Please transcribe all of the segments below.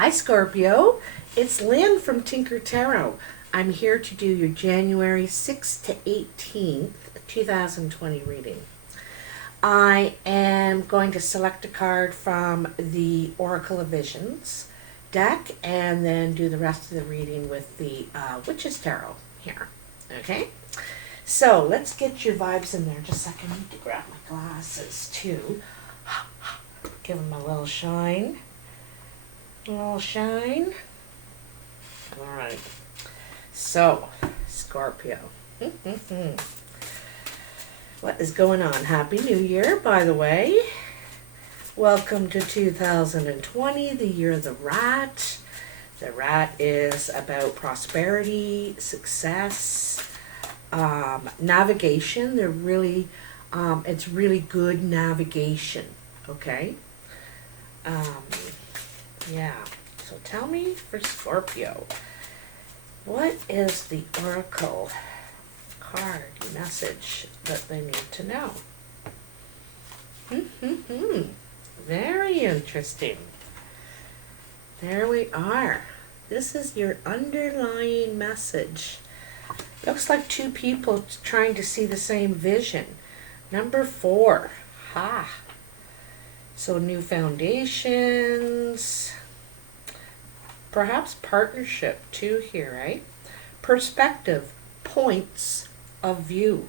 Hi Scorpio, it's Lynn from Tinker Tarot. I'm here to do your January 6th to 18th, 2020 reading. I am going to select a card from the Oracle of Visions deck and then do the rest of the reading with the Witch's Tarot here. Okay? So let's get your vibes in there. Just a second, I need to grab my glasses too. Give them a little shine. A little shine. All right. So, Scorpio. What is going on? Happy New Year, by the way. Welcome to 2020, the year of the rat. The rat is about prosperity, success, navigation. They're really, it's really good navigation. Okay. Yeah. So tell me for Scorpio, what is the Oracle card message that they need to know? Very interesting. There we are. This is your underlying message. Looks like two people trying to see the same vision. Number 4. Ha. So new foundations. Perhaps partnership too here, right? Perspective, points of view.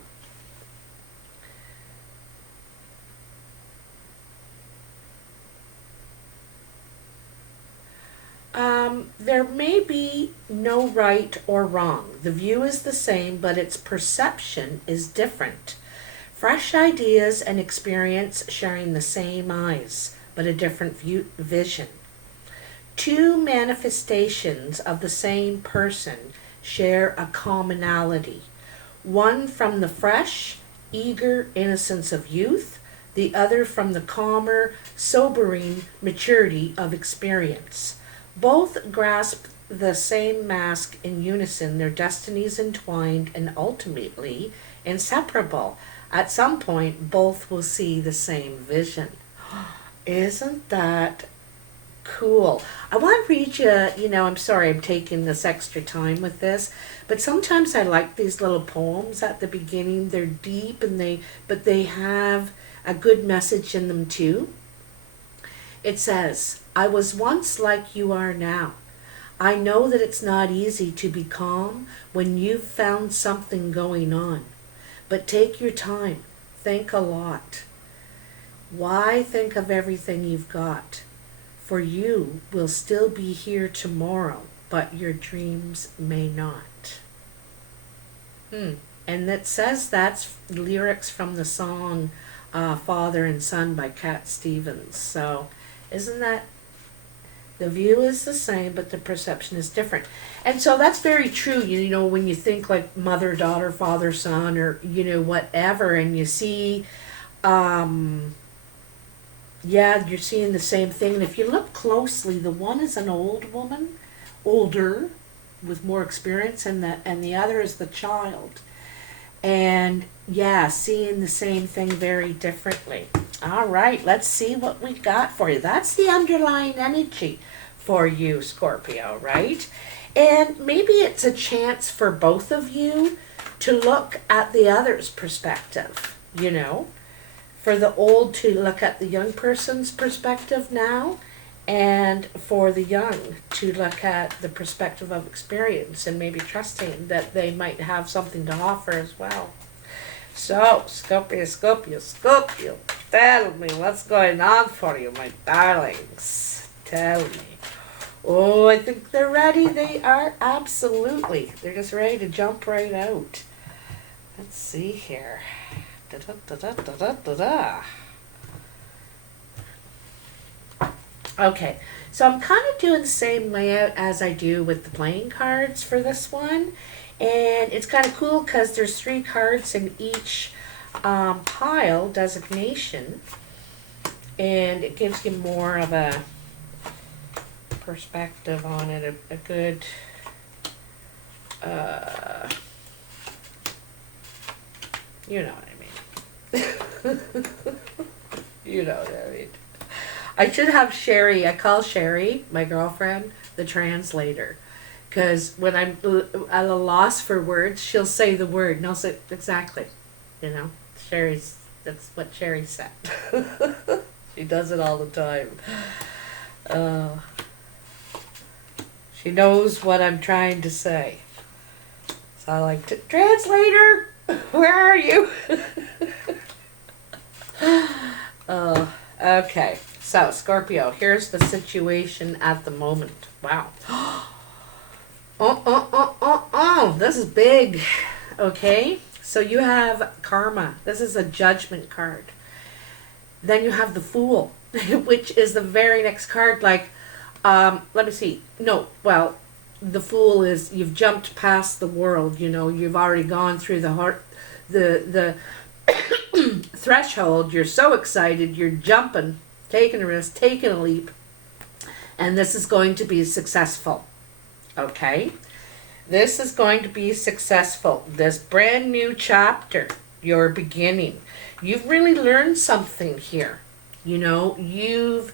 There may be no right or wrong. The view is the same, but its perception is different. Fresh ideas and experience sharing the same eyes, but a different vision. Two manifestations of the same person share a commonality. One from the fresh, eager innocence of youth, the other from the calmer, sobering maturity of experience. Both grasp the same mask in unison, their destinies entwined and ultimately inseparable. At some point, both will see the same vision. Isn't that cool? I want to read you, I'm sorry I'm taking this extra time with this, but sometimes I like these little poems at the beginning. They're deep but they have a good message in them too. It says, I was once like you are now. I know that it's not easy to be calm when you've found something going on. But take your time. Think a lot. Why think of everything you've got? For you will still be here tomorrow, but your dreams may not. And it says that's lyrics from the song Father and Son by Cat Stevens. So isn't that, the view is the same, but the perception is different. And so that's very true, when you think like mother, daughter, father, son, or, whatever, and you see, you're seeing the same thing. And if you look closely, the one is an old woman, older, with more experience, and the other is the child. And seeing the same thing very differently. All right, let's see what we got for you. That's the underlying energy for you, Scorpio, right? And maybe it's a chance for both of you to look at the other's perspective, for the old to look at the young person's perspective now, and for the young to look at the perspective of experience and maybe trusting that they might have something to offer as well. So, Scorpio, tell me what's going on for you, my darlings. Tell me. Oh, I think they're ready. They are, absolutely. They're just ready to jump right out. Let's see here. Okay, so I'm kind of doing the same layout as I do with the playing cards for this one. And it's kind of cool because there's 3 cards in each pile designation. And it gives you more of a perspective on it, a good, you know what I mean. You know what I mean. I should have Sherry. I call Sherry, my girlfriend, the translator. Because when I'm at a loss for words, she'll say the word, and I'll say, exactly. You know, that's what Sherry said. She does it all the time. She knows what I'm trying to say. So I like to, translator, where are you? Okay. So, Scorpio, here's the situation at the moment. Wow. This is big. Okay. So you have karma. This is a judgment card. Then you have the Fool, which is the very next card. Like, let me see. No, well, the Fool is you've jumped past the world. You know, you've already gone through the threshold. You're so excited. You're jumping, taking a risk, taking a leap, and this is going to be successful. Okay. This is going to be successful. This brand new chapter, your beginning. You've really learned something here. You know, you've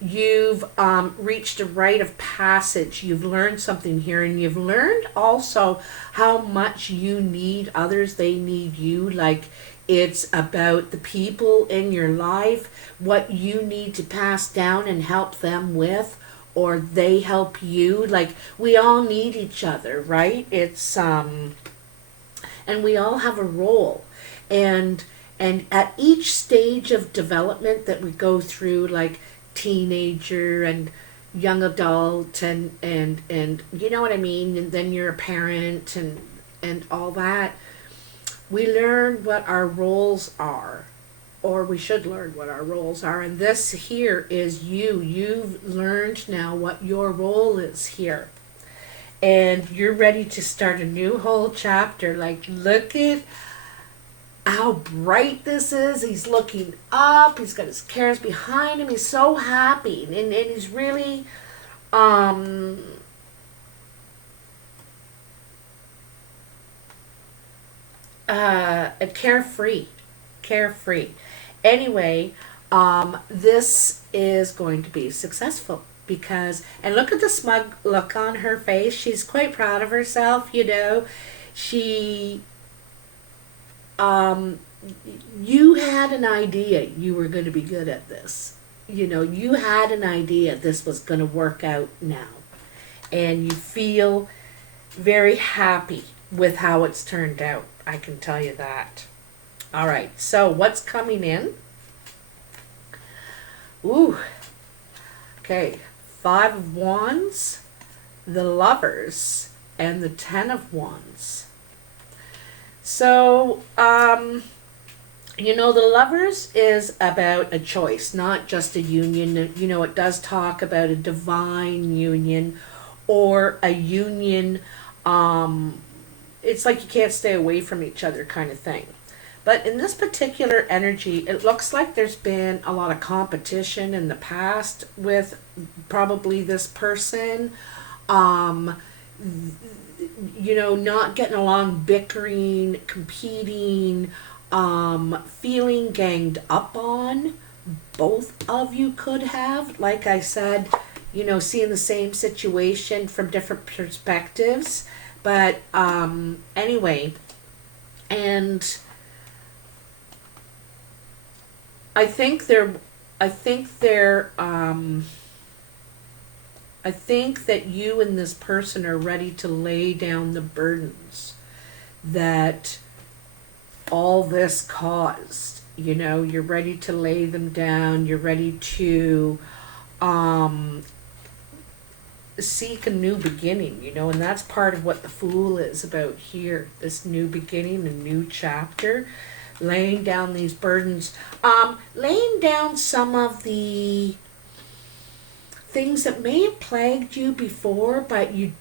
reached a rite of passage. You've learned something here, and you've learned also how much you need others. They need you. Like, it's about the people in your life, what you need to pass down and help them with, or they help you. Like, we all need each other, right? It's and we all have a role, and at each stage of development that we go through, like teenager and young adult and you know what I mean, and then you're a parent and all that, we learn what our roles are, or we should learn what our roles are. And this here is you've learned now what your role is here, and you're ready to start a new whole chapter. Like, look at how bright this is. He's looking up, he's got his cares behind him, he's so happy, and he's really carefree. Anyway, this is going to be successful because, and look at the smug look on her face. She's quite proud of herself, you know. She, you had an idea you were going to be good at this. You know, you had an idea this was going to work out now. And you feel very happy with how it's turned out. I can tell you that. All right, so what's coming in? Ooh, okay, 5 of Wands, the Lovers, and the 10 of Wands. So, you know, the Lovers is about a choice, not just a union. You know, it does talk about a divine union or a union, it's like you can't stay away from each other kind of thing. But in this particular energy, it looks like there's been a lot of competition in the past with probably this person. You know, not getting along, bickering, competing, feeling ganged up on. Both of you could have, like I said, you know, seeing the same situation from different perspectives. But anyway, and I think that you and this person are ready to lay down the burdens that all this caused. You know, you're ready to lay them down. You're ready to seek a new beginning, you know, and that's part of what the Fool is about here. This new beginning, a new chapter. Laying down these burdens, laying down some of the things that may have plagued you before, but you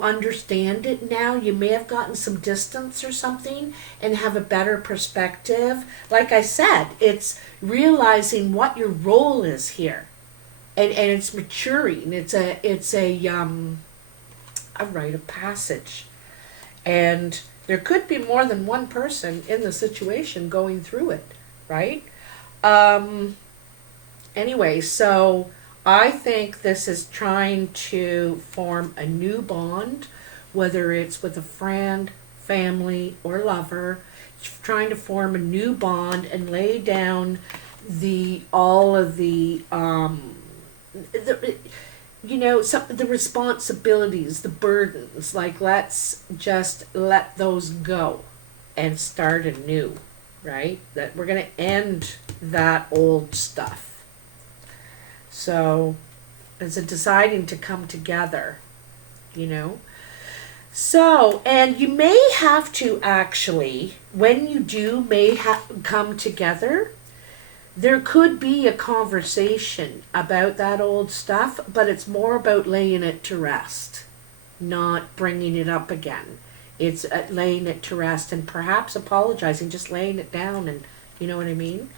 understand it now. You may have gotten some distance or something and have a better perspective. Like I said, it's realizing what your role is here, and it's maturing. It's a rite of passage, and there could be more than one person in the situation going through it, right? Anyway, so I think this is trying to form a new bond, whether it's with a friend, family, or lover. It's trying to form a new bond and lay down the all of the some the responsibilities, the burdens. Like, let's just let those go and start anew, right? That we're gonna end that old stuff. So it's a deciding to come together, you know. So, and you may have to actually, when you do come together, there could be a conversation about that old stuff, but it's more about laying it to rest, not bringing it up again. It's laying it to rest and perhaps apologizing, just laying it down, and you know what I mean?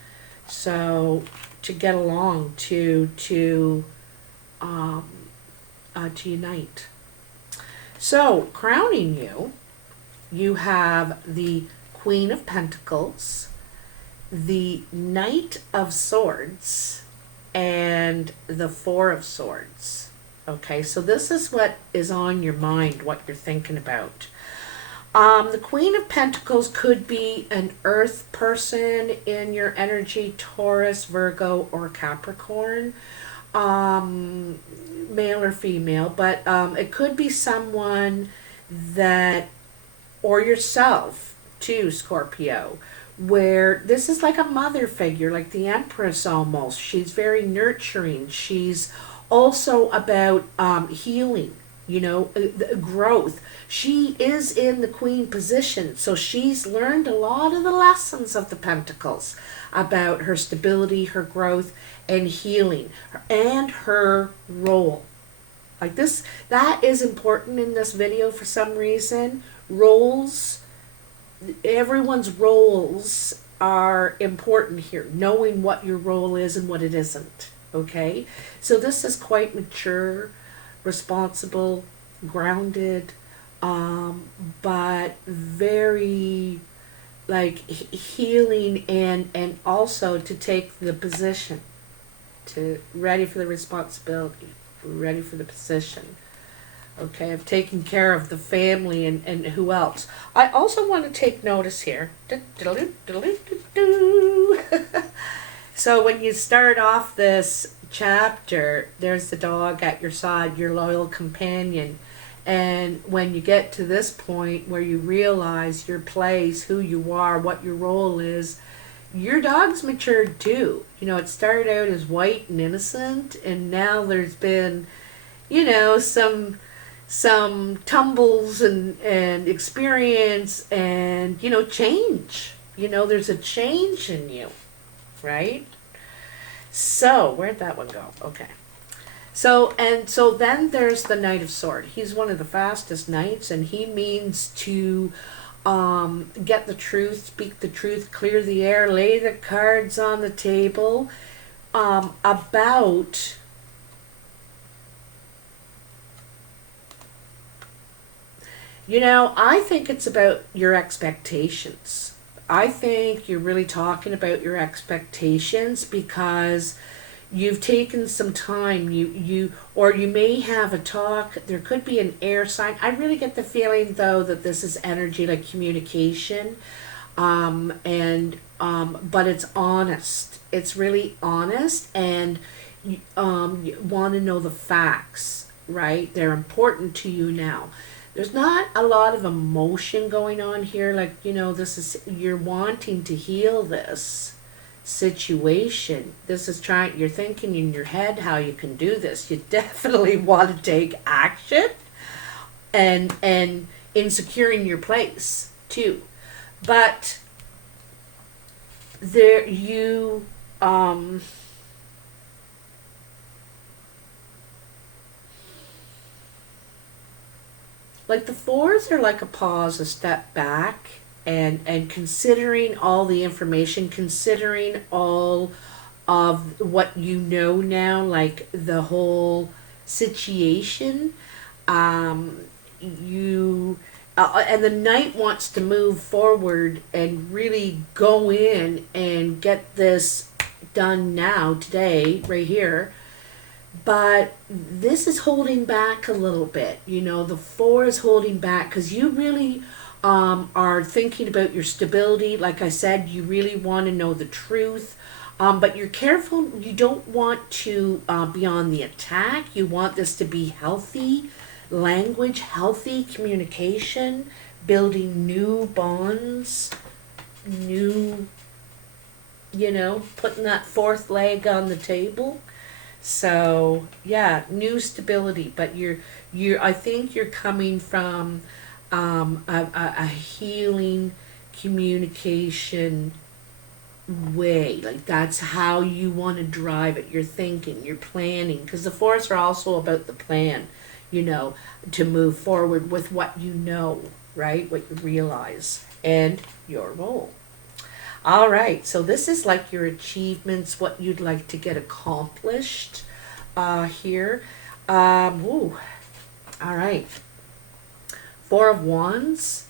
So to get along, to unite. So crowning you, you have the Queen of Pentacles, the Knight of Swords, and the Four of Swords. Okay, so this is what is on your mind, what you're thinking about. The Queen of Pentacles could be an earth person in your energy, Taurus, Virgo, or Capricorn, male or female, but it could be someone that, or yourself too, Scorpio, where this is like a mother figure, like the Empress almost. She's very nurturing. She's also about healing, growth. She is in the Queen position, so she's learned a lot of the lessons of the Pentacles about her stability, her growth, and healing, and her role. Like this, that is important in this video for some reason. Roles, everyone's roles are important here, knowing what your role is and what it isn't. Okay, so this is quite mature, responsible, grounded, but very like healing, and also to take the position, to ready for the responsibility, ready for the position. Okay, of taking care of the family and who else. I also want to take notice here. So when you start off this chapter, there's the dog at your side, your loyal companion. And when you get to this point where you realize your place, who you are, what your role is, your dog's matured too. It started out as white and innocent, and now there's been, some tumbles and experience and, change. There's a change in you, right? So, where'd that one go? Okay. So then there's the Knight of Swords. He's one of the fastest knights, and he means to get the truth, speak the truth, clear the air, lay the cards on the table about I think it's about your expectations. I think you're really talking about your expectations because you've taken some time. Or you may have a talk. There could be an air sign. I really get the feeling though that this is energy, like communication, but it's honest. It's really honest, and you want to know the facts, right? They're important to you now. There's not a lot of emotion going on here. Like, this is, you're wanting to heal this situation. This is you're thinking in your head how you can do this. You definitely want to take action and in securing your place too. But there like the fours are like a pause, a step back, and considering all the information, considering all of what now, like the whole situation. And the knight wants to move forward and really go in and get this done now, today, right here. But this is holding back a little bit. You know, the 4 is holding back because you really are thinking about your stability. Like I said, you really want to know the truth. But you're careful. You don't want to be on the attack. You want this to be healthy language, healthy communication, building new bonds, new, you know, putting that 4th leg on the table. So yeah, new stability. But I think you're coming from a healing communication way. Like that's how you want to drive it. You're thinking, you're planning, because the 4s are also about the plan, you know, to move forward with what you know, right? What you realize and your role. All right, so this is like your achievements, what you'd like to get accomplished here. All right. 4 of Wands,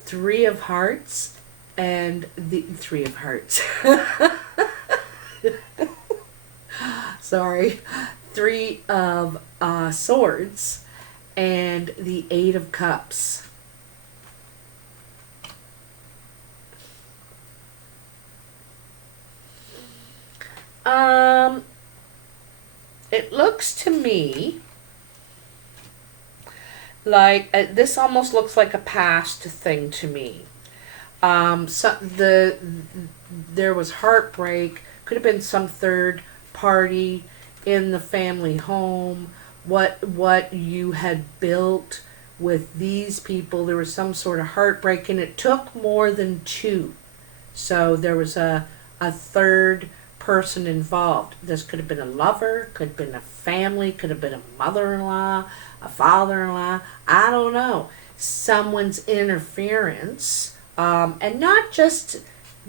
3 of Hearts, and the 3 of Hearts. Sorry. 3 of Swords, and the 8 of Cups. It looks to me like this almost looks like a past thing to me. There was heartbreak. Could have been some third party in the family home. What you had built with these people, there was some sort of heartbreak, and it took more than 2. So there was a third person involved. This could have been a lover, could have been a family, could have been a mother-in-law, a father-in-law, I don't know. Someone's interference, and not just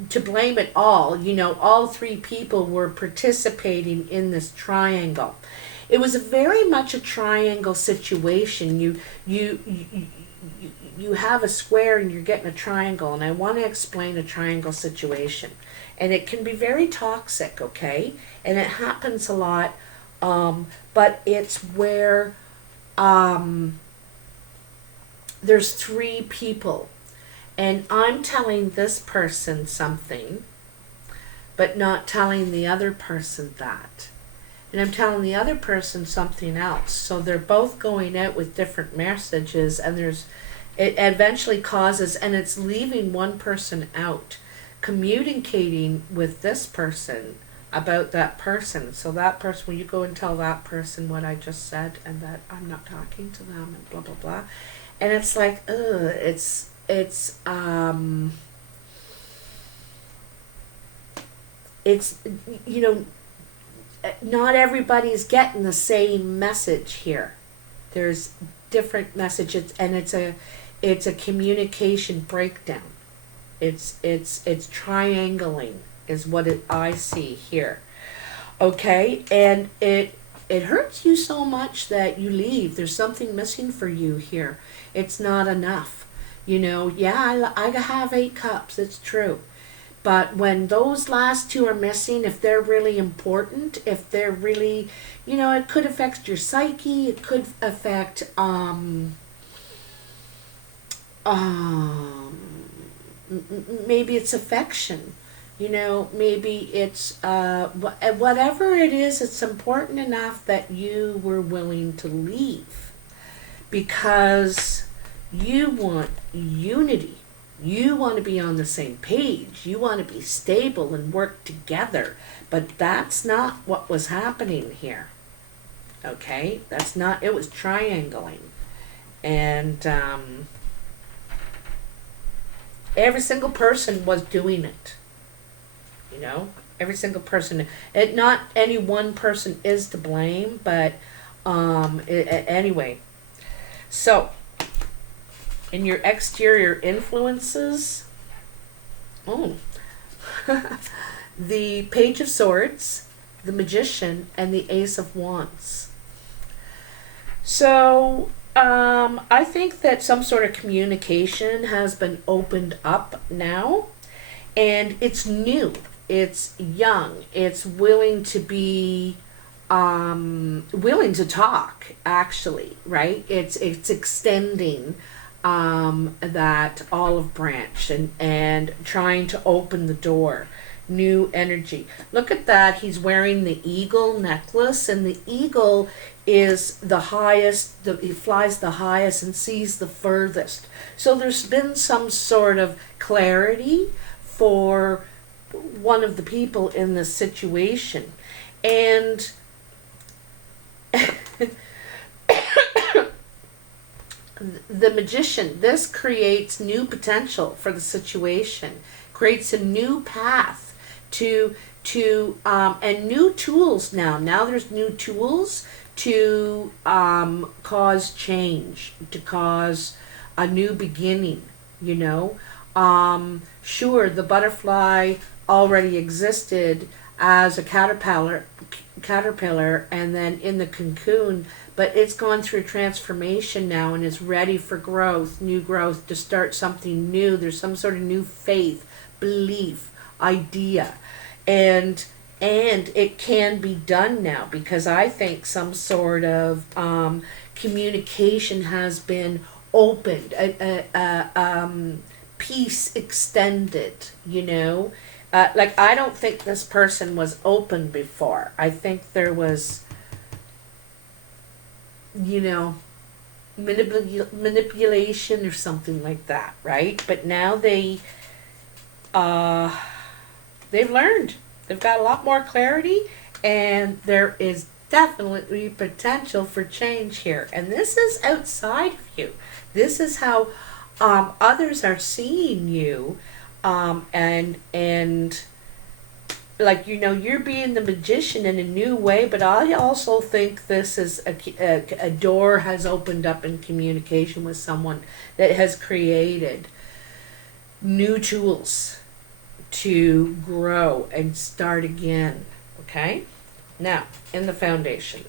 to blame it all. You know, all 3 people were participating in this triangle. It was very much a triangle situation. You have a square and you're getting a triangle, and I want to explain a triangle situation. And it can be very toxic, okay? And it happens a lot, but it's where there's 3 people, and I'm telling this person something, but not telling the other person that. And I'm telling the other person something else. So they're both going out with different messages, and it eventually causes, and it's leaving one person out, communicating with this person about that person. So that person, when you go and tell that person what I just said, and that I'm not talking to them, and blah blah blah, and it's like, it's you know, not everybody's getting the same message here. There's different messages, and it's a communication breakdown. It's triangling is what I see here. Okay, and it hurts you so much that you leave. There's something missing for you here. It's not enough. You know, yeah, I have 8 cups, it's true. But when those last 2 are missing, if they're really important, if they're really, you know, it could affect your psyche, it could affect maybe it's affection, you know, maybe it's whatever it is. It's important enough that you were willing to leave because you want unity, you want to be on the same page, you want to be stable and work together. But that's not what was happening here. Okay, that's not, it was triangling. And every single person was doing it. You know, every single person. Not any one person is to blame, but anyway. So, in your exterior influences, the Page of Swords, the Magician, and the Ace of Wands. So, I think that some sort of communication has been opened up now, and it's new. it's young, it's willing to be willing to talk, actually, right? It's extending that olive branch and trying to open the door, new energy. Look at that, he's wearing the eagle necklace, and the eagle is the highest, he flies the highest and sees the furthest. So there's been some sort of clarity for one of the people in this situation. And the magician, this creates new potential for the situation, creates a new path to and new tools now there's new tools to cause change, to cause a new beginning, you know. Sure, the butterfly already existed as a caterpillar, and then in the cocoon, but it's gone through transformation now and is ready for growth, new growth, to start something new. There's some sort of new faith, belief, idea, and it can be done now, because I think some sort of communication has been opened, peace extended, you know. Like, I don't think this person was open before. I think there was, you know, manipulation or something like that, right? But now they've learned. They've got a lot more clarity, and there is definitely potential for change here. And this is outside of you. This is how others are seeing you, and like, you know, you're being the magician in a new way. But I also think this is a door has opened up in communication with someone that has created new tools to grow and start again. Okay, now in the foundation.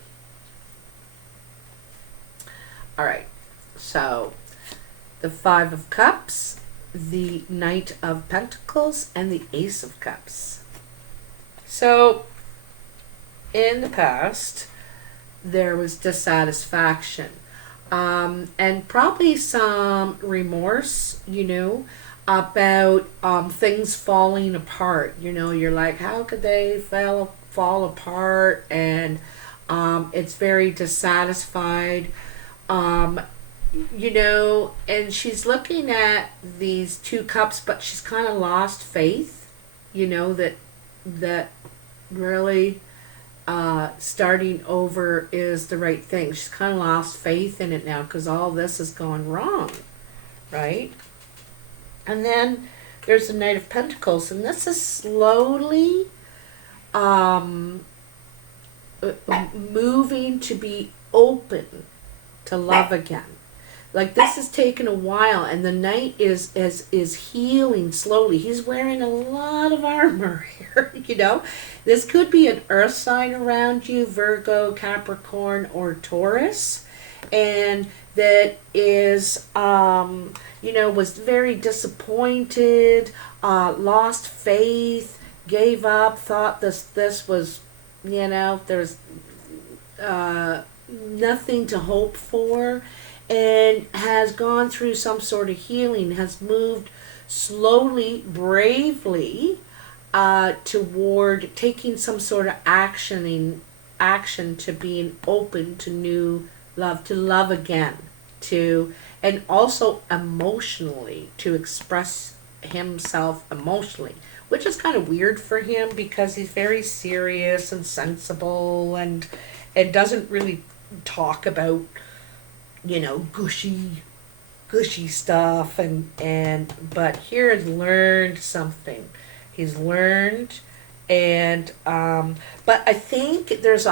All right, so the Five of Cups, the Knight of Pentacles, and the Ace of Cups. So in the past there was dissatisfaction, and probably some remorse, you know, about things falling apart. You know, you're like, how could they fall apart? And it's very dissatisfied, you know. And she's looking at these two cups, but she's kind of lost faith, you know, that really starting over is the right thing. She's kind of lost faith in it now, because all this is going wrong, right? And then there's the Knight of Pentacles, and this is slowly moving to be open to love again. Like, this has taken a while, and the Knight is healing slowly. He's wearing a lot of armor here, you know. This could be an earth sign around you, Virgo, Capricorn, or Taurus, and that is, you know, was very disappointed, lost faith, gave up, thought this was, you know, there's nothing to hope for, and has gone through some sort of healing, has moved slowly, bravely, toward taking some sort of action to being open to new love, to love again, to, and also emotionally, to express himself emotionally, which is kind of weird for him, because he's very serious and sensible, and doesn't really talk about, you know, gushy stuff, but here he's learned something. He's learned, and but I think there's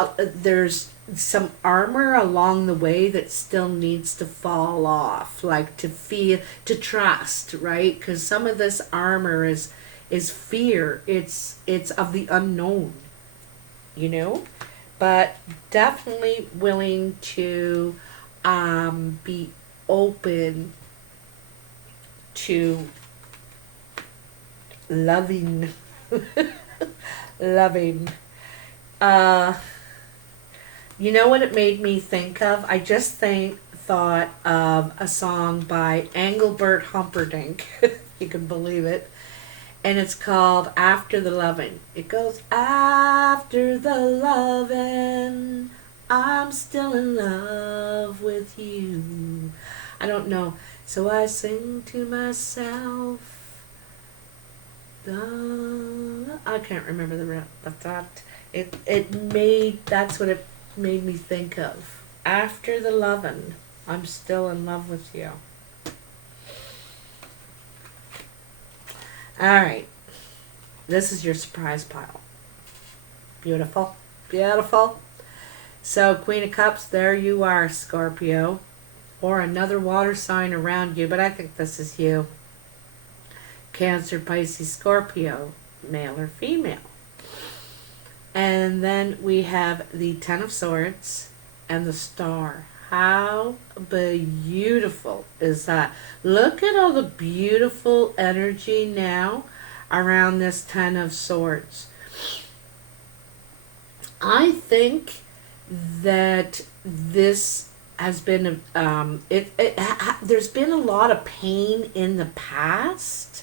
some armor along the way that still needs to fall off, like to trust, right? Because some of this armor is fear. It's of the unknown, you know. But definitely willing to be open to loving. Loving. Uh, you know what it made me think of? I just thought of a song by Engelbert Humperdinck, if you can believe it. And it's called After the Loving. It goes, after the loving, I'm still in love with you. I don't know. So I sing to myself. I can't remember the rest, but that's what it made me think of. After the lovin', I'm still in love with you. Alright. This is your surprise pile. Beautiful. Beautiful. So, Queen of Cups, there you are, Scorpio. Or another water sign around you, but I think this is you. Cancer, Pisces, Scorpio, male or female. And then we have the Ten of Swords and the Star. How beautiful is that? Look at all the beautiful energy now around this Ten of Swords. I think that this has been there's been a lot of pain in the past,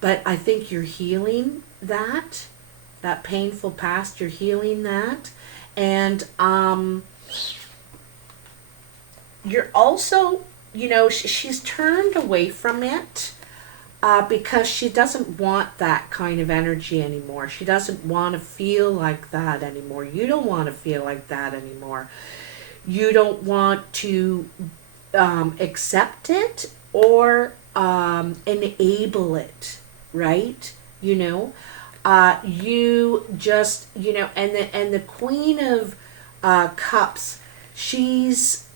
but I think you're healing that painful past. You're healing that, and you're also, she's turned away from it because she doesn't want that kind of energy anymore. She doesn't want to feel like that anymore. You don't want to feel like that anymore. You don't want to accept it or enable it, right? You just, and the Queen of Cups, she's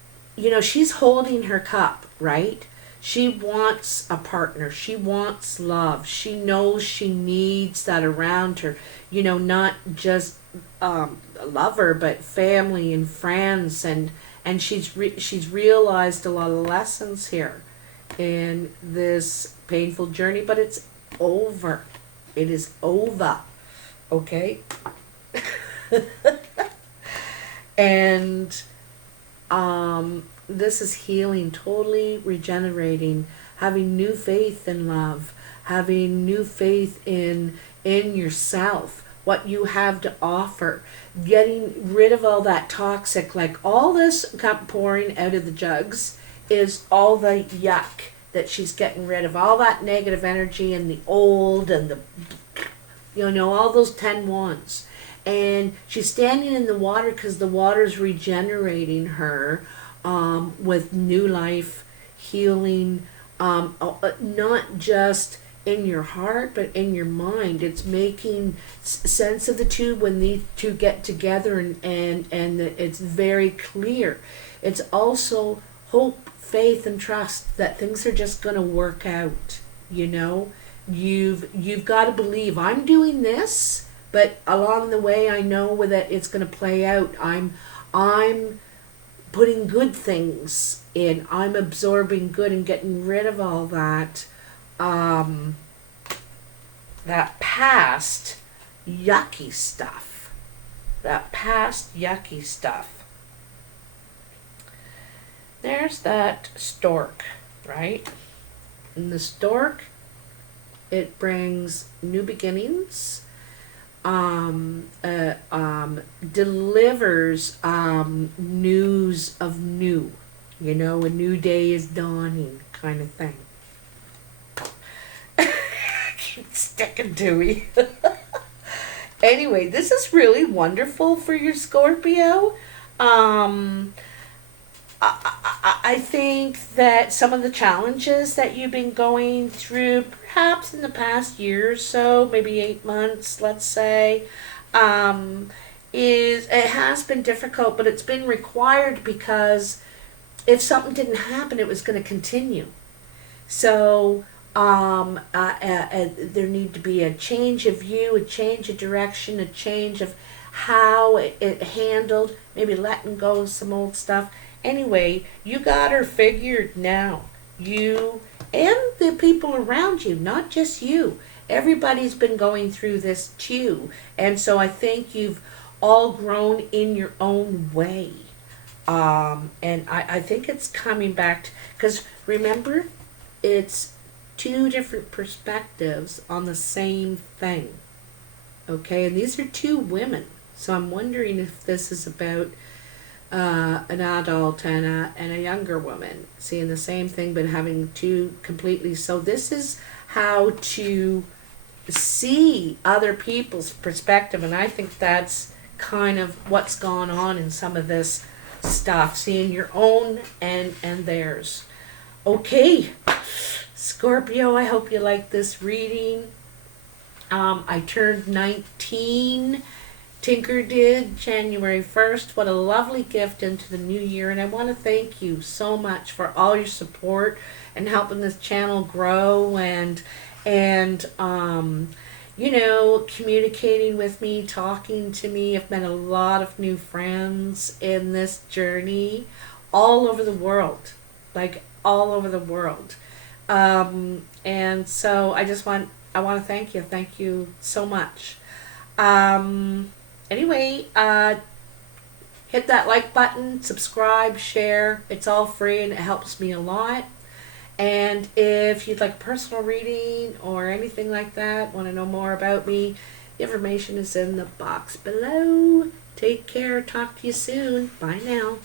holding her cup, right? She wants a partner. She wants love. She knows she needs that around her. Not just a lover, but family and friends. And she's realized a lot of lessons here in this painful journey, but it's over. It is over. Okay? And this is healing, totally regenerating, having new faith in love, having new faith in yourself, what you have to offer, getting rid of all that toxic, like all this cup pouring out of the jugs is all the yuck that she's getting rid of, all that negative energy and the old and the, all those 10 wands. And she's standing in the water because the water's regenerating her with new life, healing, not just in your heart, but in your mind. It's making sense of the two when these two get together, and it's very clear. It's also hope, faith, and trust that things are just going to work out. You've got to believe, I'm doing this, but along the way I know that it's going to play out. I'm putting good things in. I'm absorbing good and getting rid of all that that past yucky stuff. There's that stork, right? And the stork, it brings new beginnings, delivers news of new, a new day is dawning kind of thing. Keep sticking to me. Anyway, this is really wonderful for your Scorpio. I think that some of the challenges that you've been going through, perhaps in the past year or so, maybe 8 months, let's say, it has been difficult, but it's been required because if something didn't happen, it was going to continue. So there need to be a change of view, a change of direction, a change of how it handled, maybe letting go of some old stuff. Anyway, you got her figured now. You and the people around you, not just you. everybody's been going through this too. And so I think you've all grown in your own way. And I think it's coming back, because remember, it's two different perspectives on the same thing. Okay, and these are two women. So I'm wondering if this is about an adult and a younger woman seeing the same thing but having two completely. So this is how to see other people's perspective, and I think that's kind of what's gone on in some of this stuff, seeing your own and theirs. Okay, Scorpio, I hope you like this reading. I turned 19. Tinker did, January 1st. What a lovely gift into the new year. And I want to thank you so much for all your support and helping this channel grow and you know, communicating with me, talking to me. I've met a lot of new friends in this journey all over the world, like all over the world. And so I want to thank you. Thank you so much. Anyway, hit that like button, subscribe, share. It's all free and it helps me a lot. And if you'd like a personal reading or anything like that, want to know more about me, the information is in the box below. Take care. Talk to you soon. Bye now.